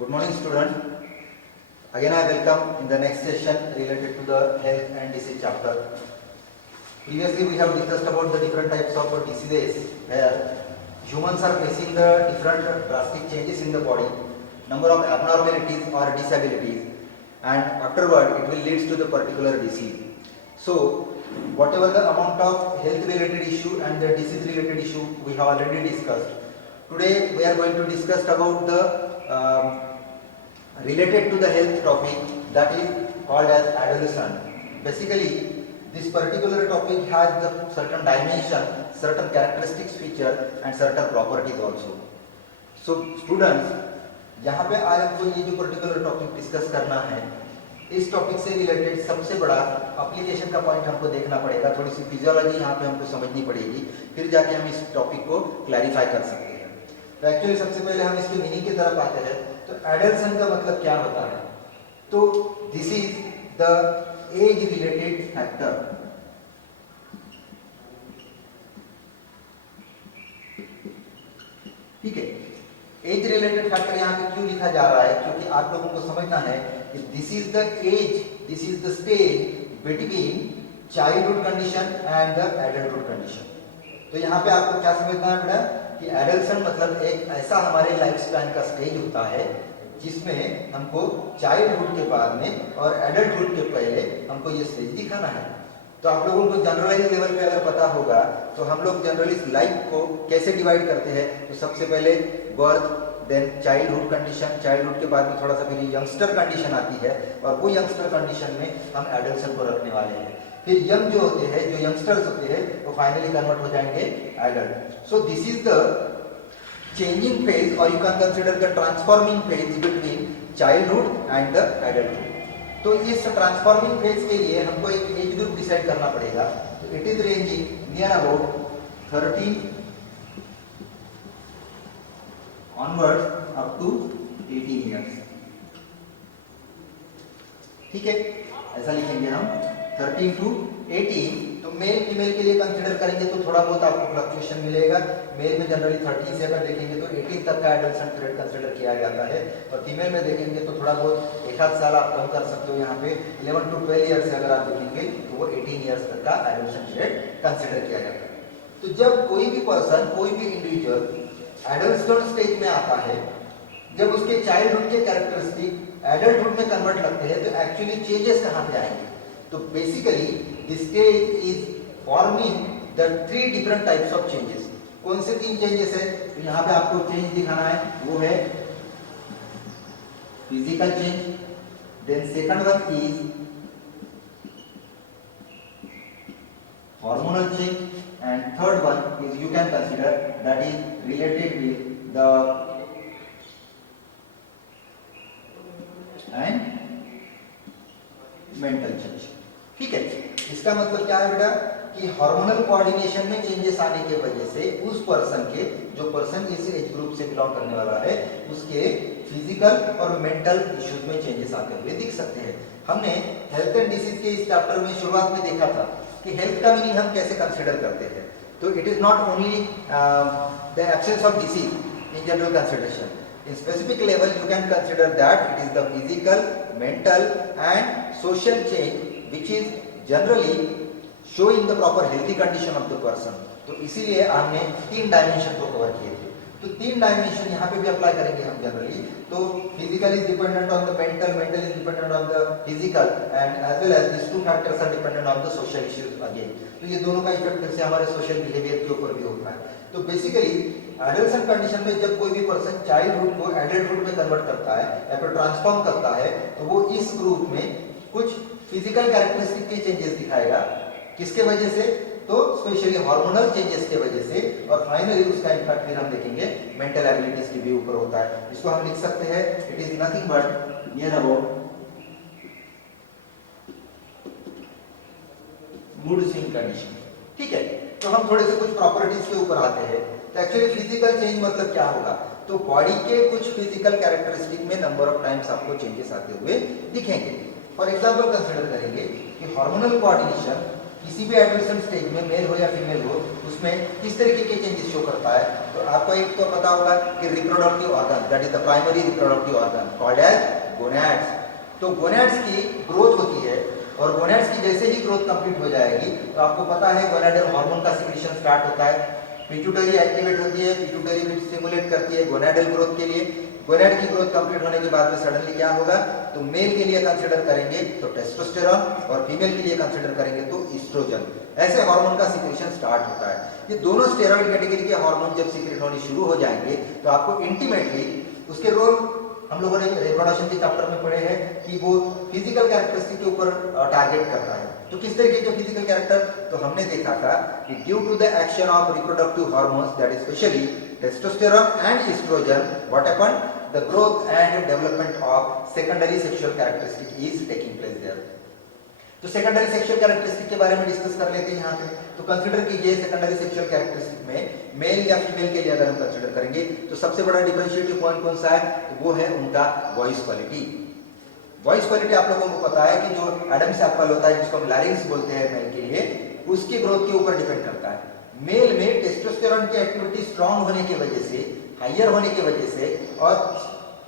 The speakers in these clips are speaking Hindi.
Good morning, student. Again, I welcome in the next session related to the health and disease chapter. Previously, we have discussed about the different types of diseases where humans are facing the different drastic changes in the body, number of abnormalities or disabilities, and afterward it will lead to the particular disease. So, whatever the amount of health related issue and the disease related issue we have already discussed. Today, we are going to discuss about the related to the health topic that is called as adolescent. Basically, this particular topic has the certain dimension, certain characteristics, feature and certain properties also. So students, यहाँ पे आज हमको ये जो पर्टिकुलर टॉपिक डिस्कस करना है, इस टॉपिक से रिलेटेड सबसे बड़ा एप्लीकेशन का पॉइंट हमको देखना पड़ेगा, थोड़ी सी फिजियोलॉजी यहाँ पे हमको समझनी पड़ेगी, फिर जाके हम इस टॉपिक को क्लैरिफाई कर सकते हैं। तो एक्चुअली सबसे पहले हम इसके मीनिंग की तरफ आते हैं। तो एडल्सन का मतलब क्या होता है? तो this is the age related factor. ठीक है, एज रिलेटेड फैक्टर यहाँ पे क्यों लिखा जा रहा है? क्योंकि आप लोगों को समझना है कि this is the age, this is the stage between childhood condition and the adulthood condition. तो यहाँ पे आपको क्या समझना है बेटा कि एडल्सन मतलब एक ऐसा हमारे लाइफ स्पैन का स्टेज होता है जिसमें हमको चाइल्डहुड के बाद में और एडल्टहुड के पहले हमको ये स्टेज दिखाना है। तो आप लोगों को जनरलाइज लेवल पे अगर पता होगा तो हम लोग जनरली लाइफ को कैसे डिवाइड करते हैं? तो सबसे पहले birth, then childhood condition, childhood के बाद में थोड़ा सा फिर यंगस्टर कंडीशन आती है और वो यंगस्टर कंडीशन में हम एडल्सन को रखने वाले हैं। फिर यंग जो होते हैं, जो यंगस्टर्स होते हैं, वो फाइनली कन्वर्ट हो जाएंगे adult. So this is the changing phase और you can consider the transforming phase between childhood and the adulthood. तो इस ट्रांसफॉर्मिंग फेज के लिए हमको एक एज ग्रुप डिसाइड करना पड़ेगा। तो it is ranging near about 13 onwards up to 18 years. ठीक है, ऐसा लिखेंगे हम 13 टू 18। तो मेल फीमेल के लिए कंसीडर करेंगे तो थोड़ा बहुत आपको फ्लक्चुएशन मिलेगा। मेल में जनरली 30 से अगर देखेंगे तो 18 तक का एडल्ट पीरियड कंसीडर किया जाता है और फीमेल में देखेंगे तो थोड़ा बहुत एक आध साल आप कम कर सकते हो। यहाँ पे 11 टू 12 ईयर्स से अगर आप देखेंगे तो वो 18 ईयर्स तक का एडल्ट पीरियड कंसीडर किया जाता है। तो जब कोई भी पर्सन, कोई भी इंडिविजुअल एडल्ट स्टेज में आता है, जब उसके चाइल्डहुड के कैरेक्टरिस्टिक एडल्टहुड में कन्वर्ट लगते हैं तो एक्चुअली चेंजेस कहाँ पे आएंगे? तो basically this stage is forming the 3 different types of changes. कौन से 3 चेंजेस है? तो यहाँ पे आपको चेंज दिखाना है, वो है physical change, then second one is hormonal change and third one is you can consider that is related with the and mental change. ठीक है, इसका मतलब क्या है बेटा कि हार्मोनल कोऑर्डिनेशन में चेंजेस आने के वजह से उस पर्सन के, जो पर्सन इस एज ग्रुप से बिलोंग करने वाला है, उसके फिजिकल और मेंटल इश्यूज में चेंजेस आते हुए दिख सकते हैं। हमने हेल्थ एंड डिसीज के इस चैप्टर में शुरुआत में देखा था कि हेल्थ का मीनिंग हम कैसे कंसीडर करते हैं। तो it is not only the absence of disease in general consideration. In specific level, you can consider that it is the physical, mental and social change which is generally showing the proper healthy condition of the person. तो इसीलिए हमने 3 डायमेंशन को कवर किए थे। तो 3 डायमेंशन यहाँ पे भी अप्लाई करेंगे हम जनरली। तो physical is dependent on the mental, mental is dependent on the physical and as well as this 2 factors are dependent on the social issues again. तो ये दोनों का इफेक्ट फिर से हमारे सोशल बिहेवियर के ऊपर भी होता है। तो बेसिकली एडल्ट कंडीशन में जब कोई भी पर्सन चाइल्डहुड को एडल्टहुड में कन्वर्ट करता है या फिर ट्रांसफॉर्म करता है तो वो इस ग्रुप में कुछ फिजिकल कैरेक्टरिस्टिक के चेंजेस दिखाएगा। किसके वजह से? तो स्पेशली हार्मोनल चेंजेस के वजह से, और फाइनली उसका इम्पैक्ट फिर हम देखेंगे मेंटल एबिलिटीज के भी ऊपर होता है। इसको हम लिख सकते हैं it is nothing but near about mood swing condition. ठीक है, तो हम थोड़े से कुछ प्रॉपर्टीज के ऊपर आते हैं। तो एक्चुअली फिजिकल चेंज मतलब क्या होगा? तो बॉडी के कुछ फिजिकल कैरेक्टरिस्टिक में नंबर ऑफ टाइम्स आपको चेंजेस आते हुए दिखेंगे। फॉर एग्जांपल कंसीडर करेंगे कि हार्मोनल कोऑर्डिनेशन किसी भी एडोलेसेंट स्टेज में मेल हो या फीमेल हो उसमें किस तरीके के चेंजेस शो करता है। तो आपको एक तो पता होगा कि reproductive organ, that is the primary reproductive organ called as gonads. तो गोनैड्स की ग्रोथ होती है और गोनैड्स की जैसे ही ग्रोथ कंप्लीट हो जाएगी तो आपको पता है गोनैडल हार्मोन का सिक्रीशन स्टार्ट होता है, पिट्यूटरी एक्टिवेट होती है, पिट्यूटरी भी स्टिमुलेट करती है गोनैडल ग्रोथ के लिए। गोनैड की ग्रोथ कंप्लीट होने के बाद में सडनली क्या होगा, तो मेल के लिए कंसीडर करेंगे तो टेस्टोस्टेरॉन और फीमेल के लिए कंसीडर करेंगे तो ईस्ट्रोजन। ऐसे हार्मोन का सिक्रीशन स्टार्ट होता है। ये दोनों स्टेरॉइड कैटेगरी के हार्मोन जब सिक्रीट होने शुरू हो जाएंगे तो आपको इंटीमेटली उसके रोल हम लोगों ने रिप्रोडक्शन के चैप्टर में पढ़े हैं कि वो फिजिकल कैरेक्टरिस्टिक के ऊपर टारगेट करता है। तो किस तरीके के फिजिकल कैरेक्टर, तो हमने देखा था कि due to the action of reproductive hormones that is specially testosterone and estrogen, what happened, the growth and development of secondary sexual characteristic is taking place there. तो सेकेंडरी सेक्सुअल कैरेक्टरिस्टिक के बारे में डिस्कस कर लेते हैं यहाँ पे। तो कंसीडर कीजिए सेकेंडरी सेक्सुअल कैरेक्टरिस्टिक में मेल या फीमेल के लिए अगर हम कंसीडर करेंगे तो सबसे बड़ा डिफरेंशिएटिव पॉइंट कौन सा है, तो वो है उनका वॉइस क्वालिटी। वॉइस क्वालिटी आप लोगों को पता है कि जो एडम्स एप्पल होता है जिसको हम लैरिंग्स बोलते हैं मेल के लिए, उसकी ग्रोथ के ऊपर डिपेंड करता है। मेल में टेस्टोस्टेरॉन की एक्टिविटी स्ट्रांग होने की वजह से, हाइयर होने की वजह से और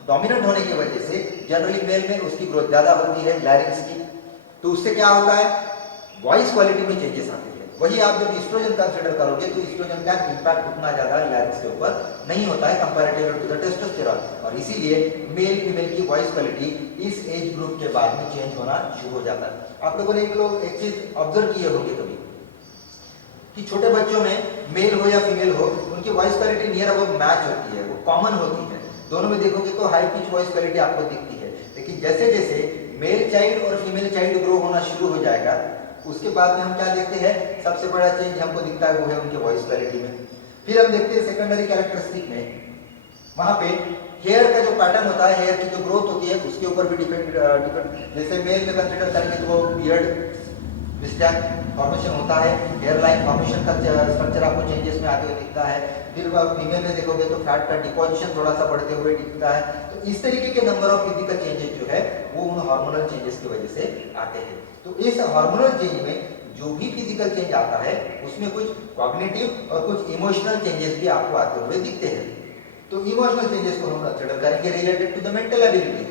डोमिनेंट होने की वजह से जनरली मेल में उसकी ग्रोथ ज्यादा होती है लैरिंग्स की। तो उससे क्या होता है, वॉइस क्वालिटी में चेंजेस आते हैं। वही आप जब ईस्ट्रोजन कंसीडर करोगे तो ईस्ट्रोजन का इंपैक्ट उतना ज्यादा लैरिंग्स के ऊपर नहीं होता है कंपैरेटिव टू द टेस्टोस्टेरॉन, और इसीलिए मेल फीमेल की वॉइस क्वालिटी इस एज ग्रुप के बाद में चेंज होना शुरू हो जाता है। आप लोगों ने एक चीज ऑब्जर्व किए होंगे कभी कि छोटे बच्चों में मेल हो या फीमेल हो उनकी voice quality near about match होती है, वो कॉमन होती है। दोनों में देखोगे तो हाई पिच वॉइस क्वालिटी आपको दिखती है, लेकिन जैसे जैसे मेल चाइल्ड और फीमेल चाइल्ड ग्रो होना शुरू हो जाएगा उसके बाद में हम क्या देखते हैं, सबसे बड़ा चेंज हमको दिखता है वो है उनके वॉइस क्वालिटी में। फिर हम देखते हैं सेकेंडरी कैरेक्टरिस्टिक में, वहां पे हेयर का जो पैटर्न होता है, हेयर की जो ग्रोथ होती है उसके ऊपर भी डिपेंड। जैसे मेल में कंसीडर करेंगे तो वो बियर्ड विस्टैक फॉर्मेशन होता है, हेयर लाइन फॉर्मेशन का स्ट्रक्चर आपको चेंजेस में आते हुए दिखता है। फिर फीमेल में देखोगे तो फैट का डिपोजिशन थोड़ा सा बढ़ते हुए दिखता है। तो इस तरीके के नंबर ऑफ फिजिकल चेंजेस जो है वो उन हार्मोनल चेंजेस की वजह से आते हैं। तो इस हार्मोनल चेंज में जो भी फिजिकल चेंज आता है उसमें कुछ कॉग्निटिव और कुछ इमोशनल चेंजेस भी आपको आते हुए दिखते हैं। तो इमोशनल चेंजेस को हम कंसीडर करेंगे related to the mental ability.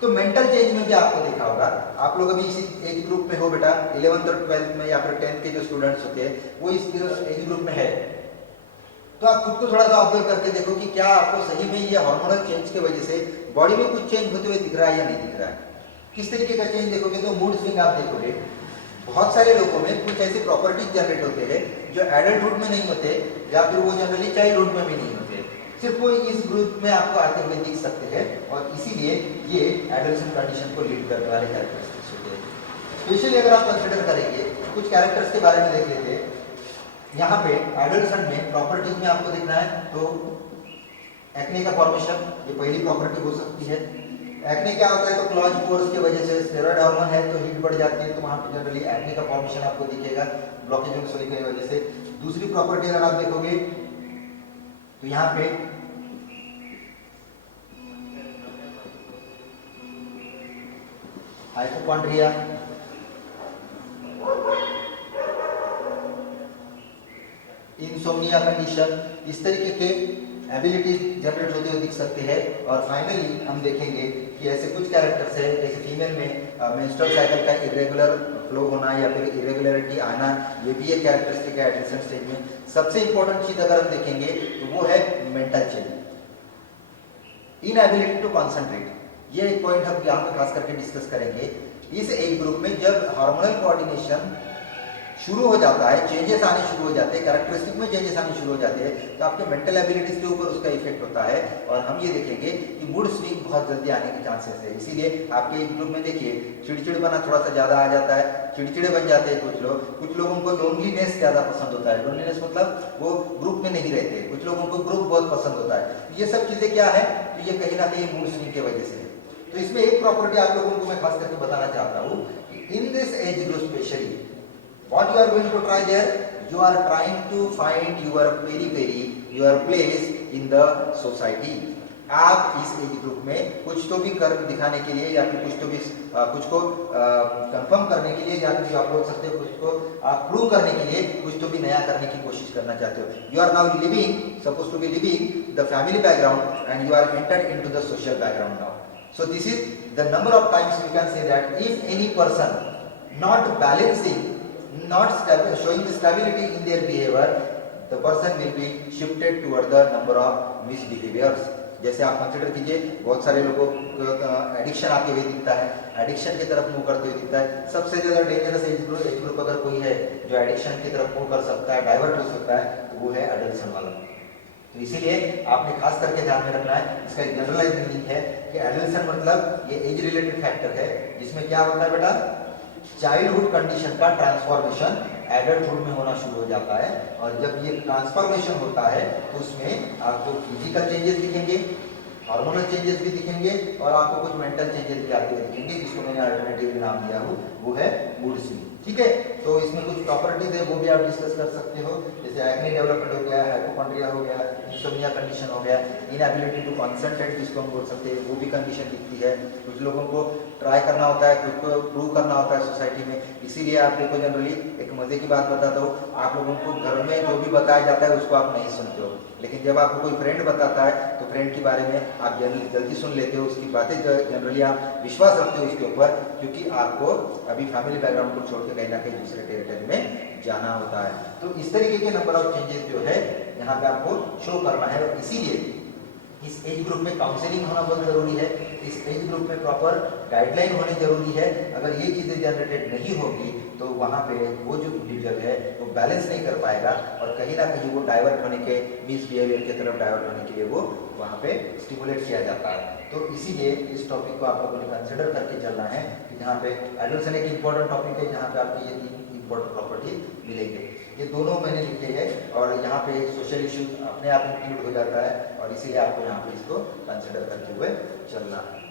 तो मेंटल चेंज में भी आपको देखा होगा, आप लोग अभी इसी एज ग्रुप में हो बेटा, 11th और 12th में या फिर 10th के जो स्टूडेंट्स होते हैं वो इस एज ग्रुप में है। तो आप खुद को थोड़ा सा ऑब्जर्व करके देखो कि क्या आपको सही में ये हार्मोनल चेंज की वजह से बॉडी में कुछ चेंज होते हुए दिख रहा है या नहीं दिख रहा है। किस तरीके का चेंज देखोगे तो मूड स्विंग आप देखोगे, बहुत सारे लोगों में कुछ ऐसे प्रॉपर्टीज जनरेट होते हैं जो एडल्टहुड में नहीं होते या फिर वो जनरली चाइल्डहुड में भी नहीं होते, सिर्फ वो इस ग्रुप में आपको आते हुए दिख सकते हैं और इसीलिए ये एडोलेसेंट कंडीशन को लीड करने वाले कैरेक्टरिस्टिक्स होते हैं। स्पेशली अगर आप कंसिडर करेंगे कुछ कैरेक्टर्स के बारे में देख लेते हैं। यहाँ पे एडोलेसेंट में प्रॉपर्टीज में आपको देखना है तो एक्ने का फॉर्मेशन, ये पहली प्रॉपर्टी हो सकती है। एक्ने क्या होता है तो क्लॉज पोर्स की वजह से, स्टेरॉइड हार्मोन है तो हीट बढ़ जाती है, तो वहां पे जनरली एक्ने का फॉर्मेशन आपको दिखेगा ब्लॉकेज की वजह से। दूसरी प्रॉपर्टी अगर आप देखोगे तो यहाँ पे हाइपोकॉन्ड्रिया, इंसोम्निया कंडीशन, इस तरीके के एबिलिटीज जनरेट होते हुए दिख सकते हैं। और फाइनली हम देखेंगे कि ऐसे कुछ कैरेक्टर्स हैं जैसे फीमेल में मेंस्ट्रुअल साइकिल का इरेगुलर फ्लो होना या फिर इरेगुलरिटी आना, ये भी एक कैरेक्टरिस्टिक है एडोलेसेंट स्टेज में। सबसे इंपॉर्टेंट चीज अगर हम देखेंगे तो वो है mental change, inability to concentrate. ये एक पॉइंट हम यहाँ पे खास करके डिस्कस करेंगे। इस एज ग्रुप में जब हार्मोनल कोऑर्डिनेशन शुरू हो जाता है, चेंजेस आने शुरू हो जाते हैं, कैरेक्टरिस्टिक में चेंजेस आने शुरू हो जाते हैं, तो आपके मेंटल एबिलिटीज के ऊपर उसका इफेक्ट होता है। और हम ये देखेंगे कि मूड स्विंग बहुत जल्दी आने के चांसेस है। इसीलिए आपके एक ग्रुप में देखिए चिड़चिड़पना थोड़ा सा ज्यादा आ जाता है, चिड़चिड़े बन जाते हैं कुछ लोगों को लोनलीनेस ज्यादा पसंद होता है। लोनलीनेस मतलब वो ग्रुप में नहीं रहते, कुछ लोगों को ग्रुप बहुत पसंद होता है। ये सब चीजें क्या है, तो ये कहीं ना कहीं मूड स्विंग की वजह से है। तो इसमें एक प्रॉपर्टी आप लोगों को मैं खास करके बताना चाहता हूँ कि in this age group specially what you are going to try there, you are trying to find your periphery, your place in the society. आप इस एज ग्रुप में कुछ तो भी कर दिखाने के लिए या फिर कुछ तो भी कुछ को कंफर्म करने के लिए या फिर आप बोल सकते हो कुछ को आप प्रूव करने के लिए कुछ तो भी नया करने की कोशिश करना चाहते हो। You are now living, suppose to be living the family background and you are entered into the social background now. So this is the number of times we can say that if any person not balancing, not showing the stability in their behavior, the person will be shifted toward the number of misbehaviors। जैसे आप कंसिडर कीजिए बहुत सारे लोगों को एडिक्शन आते हुए दिखता है, एडिक्शन की तरफ मूव करते हुए दिखता है। सबसे ज्यादा डेंजरस एज ग्रुप अगर कोई है जो एडिक्शन की तरफ मूव कर सकता है, डाइवर्ट हो सकता है, तो वो है एडल्सन वाला। तो इसीलिए आपने खास करके ध्यान में रखना है, इसका एक जनरलाइज मीनिंग है कि एडल्सन मतलब ये एज रिलेटेड फैक्टर है जिसमें क्या होता है बेटा, चाइल्डहुड कंडीशन का ट्रांसफॉर्मेशन एडल्टहुड में होना शुरू हो जाता है। और जब ये ट्रांसफॉर्मेशन होता है तो उसमें आपको फिजिकल चेंजेस दिखेंगे, हार्मोनल चेंजेस भी दिखेंगे और आपको कुछ मेंटल चेंजेस भी आते हुए दिखेंगे, जिसको मैंने अल्टरनेटिव नाम दिया हूँ वो है मूड स्विंग। ठीक है, तो इसमें कुछ प्रॉपर्टीज है वो भी आप डिस्कस कर सकते हो, जैसे एक्ने डेवलपमेंट हो गया, हाइपोकॉन्ड्रिया हो गया, इंसोम्निया कंडीशन हो गया, इनएबिलिटी टू कंसंट्रेट जिसको हम बोल सकते हैं वो भी कंडीशन दिखती है। कुछ लोगों को ट्राई करना होता है, खुद को प्रूव करना होता है सोसाइटी में। इसीलिए आप देखो जनरली एक मजे की बात बताता हूँ, आप लोगों को घर में जो भी बताया जाता है उसको आप नहीं सुनते हो, लेकिन जब आपको कोई फ्रेंड बताता है तो फ्रेंड के बारे में आप जनरली जल्दी सुन लेते हो, उसकी बातें जनरली आप विश्वास रखते हो उसके ऊपर, क्योंकि आपको अभी फैमिली बैकग्राउंड को छोड़ के कहीं ना कहीं दूसरे टेरिटरी में जाना होता है। तो इस तरीके के नंबर ऑफ चेंजेस जो है यहाँ पे आपको शो करना है। और इसीलिए इस एज ग्रुप में काउंसलिंग होना बहुत जरूरी है, इस एज ग्रुप में प्रॉपर गाइडलाइन होनी जरूरी है। अगर ये चीजें जनरेटेड नहीं होगी तो वहाँ पे वो जो इंडिविजुअल है वो बैलेंस नहीं कर पाएगा और कहीं ना कहीं वो डाइवर्ट होने के, मिसबिहेवियर की तरफ डाइवर्ट होने के लिए वो वहाँ पे स्टिमुलेट किया जाता है। तो इसीलिए इस टॉपिक को आप लोगों ने कंसिडर करके चलना है कि जहाँ पे एडल्सन एक इंपॉर्टेंट टॉपिक है जहाँ पे आपकी ये तीन इंपॉर्टेंट प्रॉपर्टी मिलेंगे। ये दोनों मैंने लिखे हैं और यहाँ पे सोशल इश्यूज अपने आप इंक्लूड हो जाता है और इसीलिए आपको यहाँ पे इसको कंसिडर करते हुए चलना है।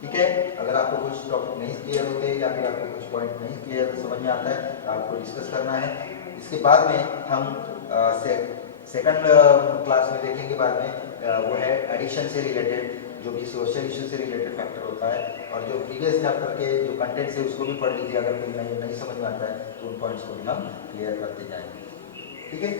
ठीक है, अगर आपको कुछ टॉपिक नहीं क्लियर होते या फिर आपको कुछ पॉइंट नहीं क्लियर समझ में आता है तो आपको डिस्कस करना है। इसके बाद में हम सेकंड क्लास में देखेंगे बाद में वो है एडिक्शन से रिलेटेड, जो भी सोशल इशू से रिलेटेड फैक्टर होता है। और जो प्रीवियस चैप्टर के जो कंटेंट्स है उसको भी पढ़ लीजिए, अगर कोई नहीं समझ में आता है तो उन पॉइंट्स को भी हम क्लियर करते जाएंगे। ठीक है।